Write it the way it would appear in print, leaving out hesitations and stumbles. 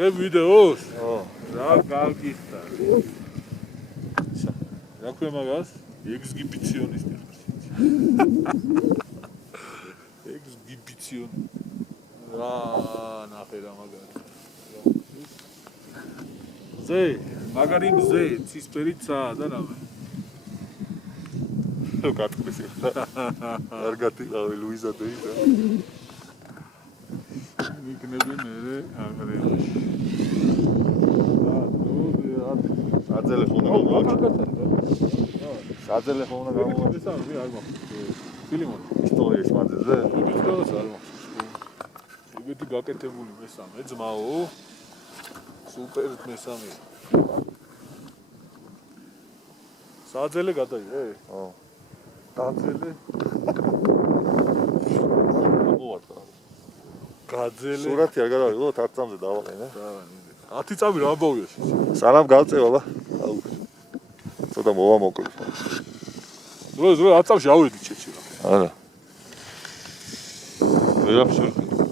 იღებ ვიდეოს? რა გაგიხდა. რა ქვია მაგას? ექსგიბიციონისტი ხარ. ექსგიბიციონი. რა ნახე რა მაგარი. ზე, მაგარი ზე, ცისფერიცა და რამე. კატკისი ხარ. კარგად იყავი ლუიზა დეიდა. მიგნები მე აღარ საძელე ხომ უნდა საძელე ხომ უნდა გამოვა ეს არ მაქვს ფილმი ისტორიის მანძილზე ისტორიას არ მაქვს ეგეთი გაკეთებული მესამე ძმაო სუპერ მესამე საძელე გადაიღე დაძელე მოვარდა გაძელე სურათი არ გადავიღო 10 წამზე დავაყენე 10 წამი რა მოვიოს სანამ გავწევალა ცოტა მოვამოკლე ზრო 10 წამში ავედი ჩეჩი რა არა ვერაფერს